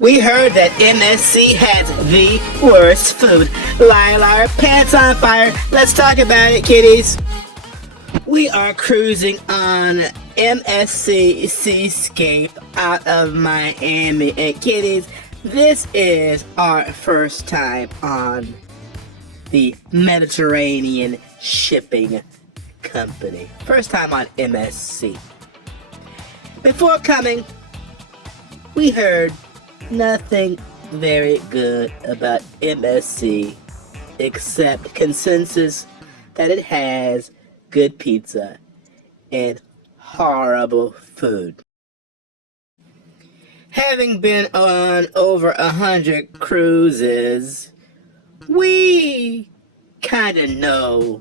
We heard that MSC has the worst food. Liar, liar, pants on fire. Let's talk about it, kiddies. We are cruising on MSC Seascape out of Miami. And kiddies, this is our first time on the Mediterranean Shipping Company. First time on MSC. Before coming, we heard nothing very good about MSC except consensus that it has good pizza and horrible food. Having been on over 100 cruises, we kind of know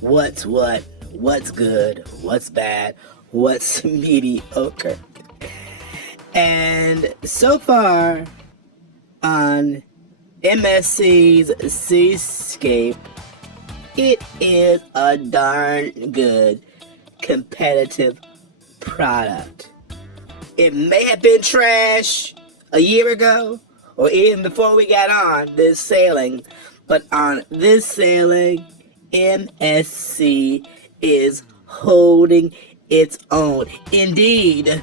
what's what, what's good, what's bad, what's mediocre. And so far on MSC's Seascape, it is a darn good competitive product. It may have been trash a year ago or even before we got on this sailing, but on this sailing, MSC is holding its own. Indeed,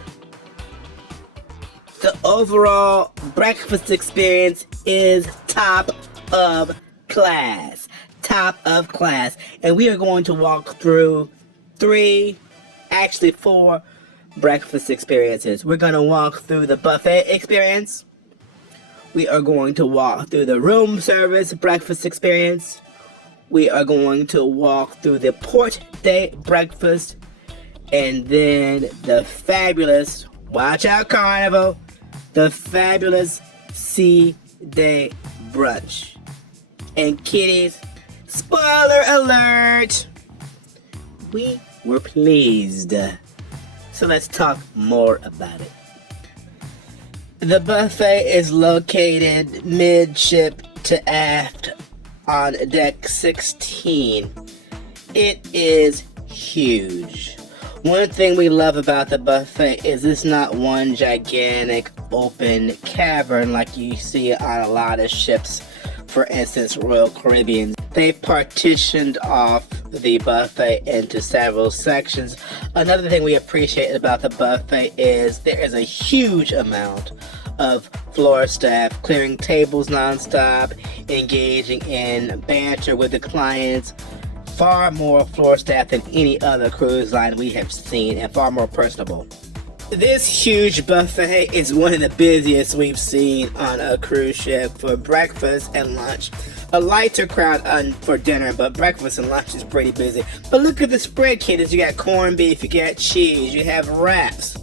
the overall breakfast experience is top of class. Top of class. And we are going to walk through four breakfast experiences. We're going to walk through the buffet experience. We are going to walk through the room service breakfast experience. We are going to walk through the port day breakfast. And then the fabulous, watch out Carnival, the fabulous sea day brunch. And kiddies, spoiler alert, we were pleased. So let's talk more about it. The buffet is located midship to aft on deck 16. It is huge. One thing we love about the buffet is it's not one gigantic open cavern like you see on a lot of ships, for instance Royal Caribbean. They've partitioned off the buffet into several sections. Another thing we appreciate about the buffet is there is a huge amount of floor staff clearing tables nonstop, engaging in banter with the clients. Far more floor staff than any other cruise line we have seen, and far more personable. This huge buffet is one of the busiest we've seen on a cruise ship for breakfast and lunch. A lighter crowd for dinner, but breakfast and lunch is pretty busy. But look at the spread, kiddies. You got corned beef, you got cheese, you have wraps.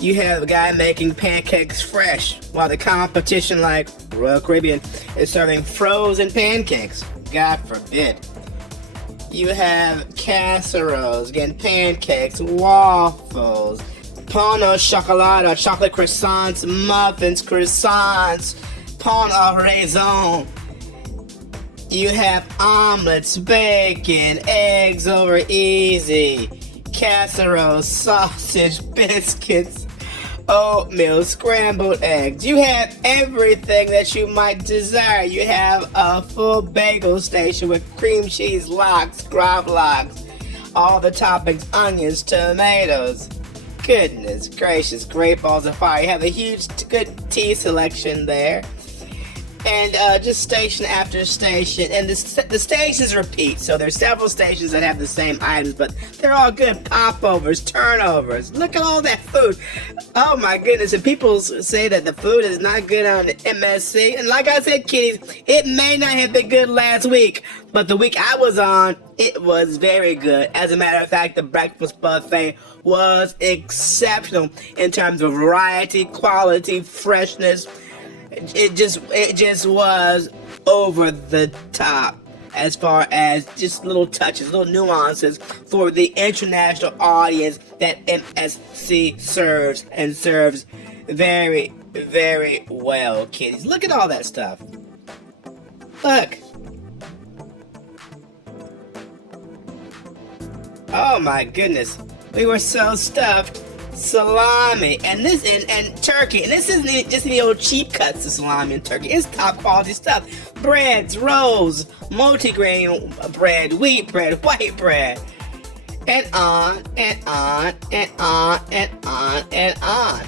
You have a guy making pancakes fresh, while the competition like Royal Caribbean is serving frozen pancakes. God forbid. You have casseroles, again, pancakes, waffles, pain au chocolat, chocolate croissants, muffins, croissants, pain au raisin. You have omelets, bacon, eggs over easy, casseroles, sausage, biscuits, oatmeal, scrambled eggs. You have everything that you might desire. You have a full bagel station with cream cheese lox, gravlax, all the toppings, onions, tomatoes. Goodness gracious, great balls of fire. You have a huge good tea selection there. And just station after station, and the stations repeat, so there's several stations that have the same items, but they're all good popovers, turnovers. Look at all that food. Oh my goodness, and people say that the food is not good on the MSC, and like I said, kiddies, it may not have been good last week, but the week I was on, it was very good. As a matter of fact, the breakfast buffet was exceptional in terms of variety, quality, freshness. It just was over the top as far as just little touches, little nuances for the international audience that MSC serves, and serves very, very well, kiddies. Look at all that stuff. Look. Oh my goodness. We were so stuffed salami, and turkey. And this isn't just any old cheap cuts of salami and turkey. It's top quality stuff. Breads, rolls, multigrain bread, wheat bread, white bread, and on and on and on and on and on.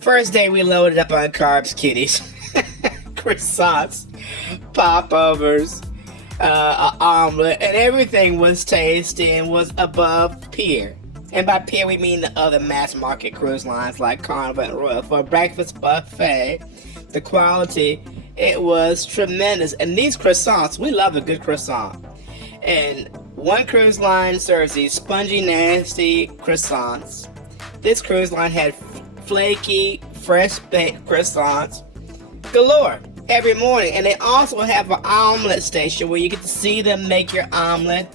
First day we loaded up on carbs, kitties. Croissants, popovers, an omelet, and everything was tasty and was above peer. And by peer we mean the other mass market cruise lines like Carnival and Royal. For a breakfast buffet, the quality, it was tremendous. And these croissants, we love a good croissant. And one cruise line serves these spongy, nasty croissants. This cruise line had flaky, fresh baked croissants galore every morning. And they also have an omelet station where you get to see them make your omelet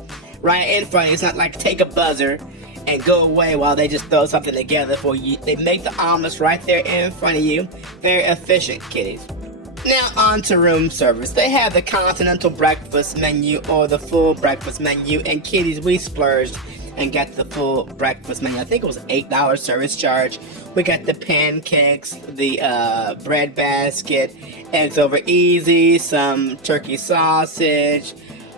right in front of you. It's not like take a buzzer and go away while they just throw something together for you. They make the omelets right there in front of you. Very efficient, kitties. Now on to room service. They have the continental breakfast menu or the full breakfast menu, and kitties, we splurged and got the full breakfast menu. I think it was $8 service charge. We got the pancakes, the bread basket, eggs over easy, some turkey sausage,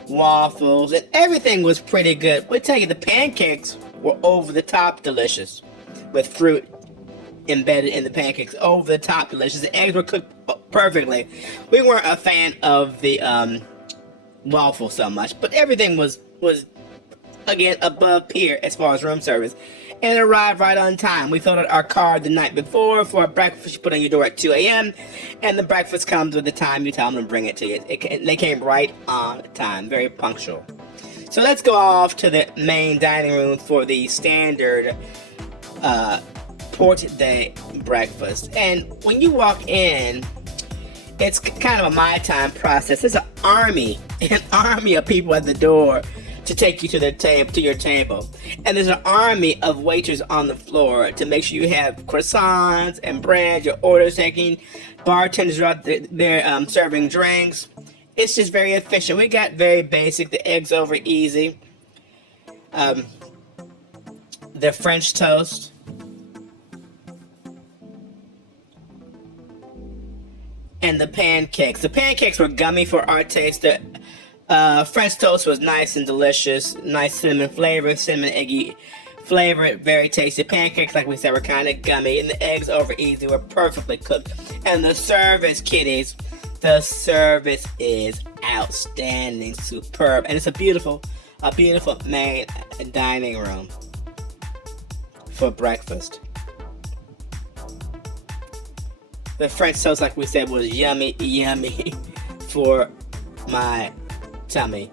waffles, and everything was pretty good. We tell you, the pancakes were over the top delicious, with fruit embedded in the pancakes. Over the top delicious. The eggs were cooked perfectly. We weren't a fan of the waffle so much, but everything was again above peer as far as room service, and it arrived right on time. We filled out our card the night before for a breakfast you put on your door at 2 a.m. and the breakfast comes with the time you tell them to bring it to you. They came right on time, very punctual. So let's go off to the main dining room for the standard port day breakfast. And when you walk in, it's kind of a my time process. There's an army of people at the door to take you to your table, and there's an army of waiters on the floor to make sure you have croissants and bread. Your order's taking. Bartenders are out there serving drinks. It's just very efficient. We got very basic. The eggs over easy. The French toast. And the pancakes. The pancakes were gummy for our taste. The French toast was nice and delicious. Nice cinnamon flavor, cinnamon eggy flavor, very tasty. Pancakes, like we said, were kind of gummy. And the eggs over easy were perfectly cooked. And the service, kiddies, the service is outstanding, superb. And it's a beautiful main dining room for breakfast. The French toast, like we said, was yummy for my tummy.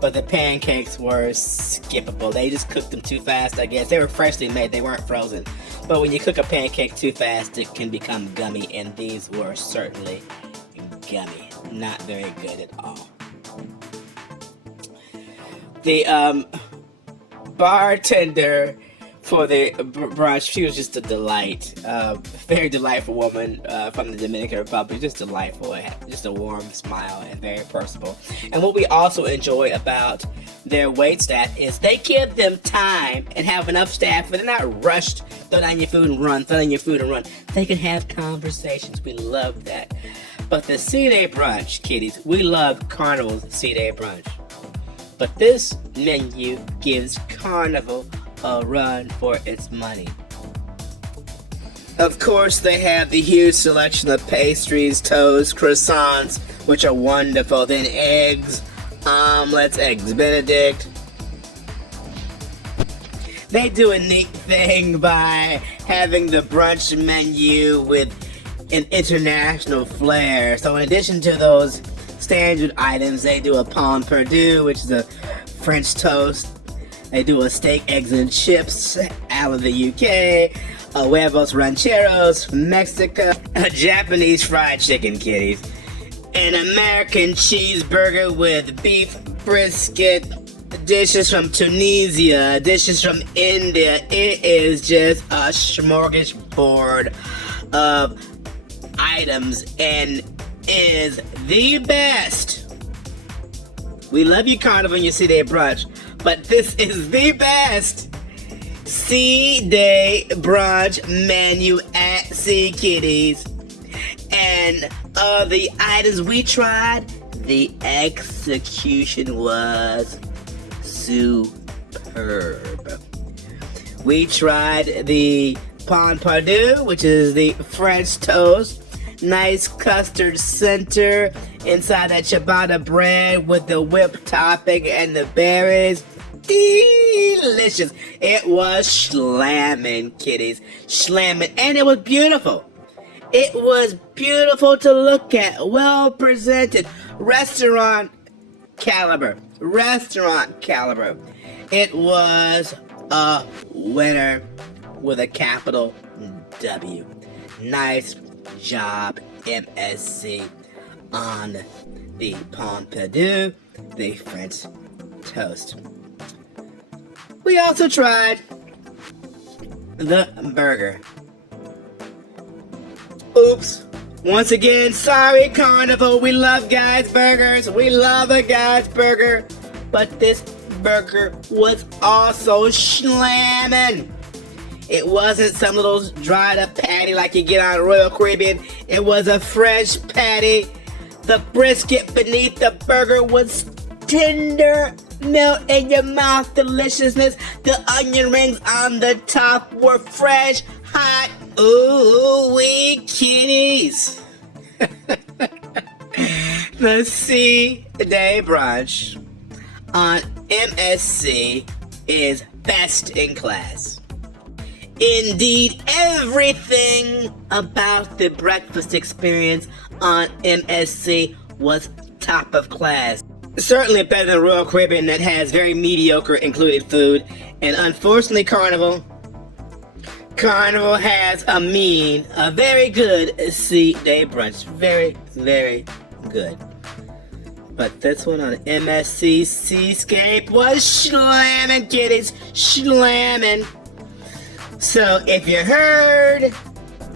But the pancakes were skippable. They just cooked them too fast, I guess. They were freshly made. They weren't frozen. But when you cook a pancake too fast, it can become gummy. And these were certainly gummy. Not very good at all. The bartender for the brunch, she was just a delight. Very delightful woman from the Dominican Republic. Just delightful. Just a warm smile and very personable. And what we also enjoy about their wait staff is they give them time and have enough staff, but they're not rushed. Throw down your food and run. Throw down your food and run. They can have conversations. We love that. But the C-Day brunch, kiddies, we love Carnival's C-Day brunch. But this menu gives Carnival a run for its money. Of course, they have the huge selection of pastries, toasts, croissants, which are wonderful. Then eggs, omelets, eggs Benedict. They do a neat thing by having the brunch menu with an international flair. So in addition to those standard items, they do a pomme perdue, which is a French toast. They do a steak, eggs, and chips out of the UK, a huevos rancheros, Mexico, a Japanese fried chicken, kitties, an American cheeseburger with beef brisket, dishes from Tunisia, dishes from India. It is just a smorgasbord of items and is the best. We love you, Carnival, and your C-Day brunch, but this is the best C-Day brunch menu at Sea Kitties. And of the items we tried, the execution was superb. We tried the Pompidou, which is the French toast. Nice custard center inside that ciabatta bread with the whipped topping and the berries. Delicious. It was slamming, kitties. Slamming. And it was beautiful. It was beautiful to look at. Well presented. Restaurant caliber. Restaurant caliber. It was a winner with a capital W. Nice job, MSC, on the Pompidou, the French toast. We also tried the burger. Oops. Once again, sorry, Carnival. We love Guys Burgers. We love a Guys Burger. But this burger was also slamming. It wasn't some little dried up patty like you get on Royal Caribbean. It was a fresh patty. The brisket beneath the burger was tender, melt in your mouth deliciousness. The onion rings on the top were fresh, hot. Ooh, wee kitties. The C-Day brunch on MSC is best in class. Indeed, everything about the breakfast experience on MSC was top of class. Certainly better than Royal Caribbean that has very mediocre included food. And unfortunately, Carnival has a very good C-Day brunch. Very, very good. But this one on MSC Seascape was slamming, kitties. Slamming. So if you heard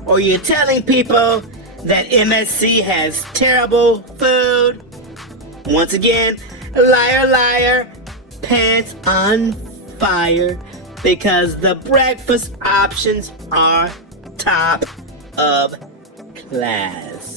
or you're telling people that MSC has terrible food, once again, liar, liar, pants on fire, because the breakfast options are top of class.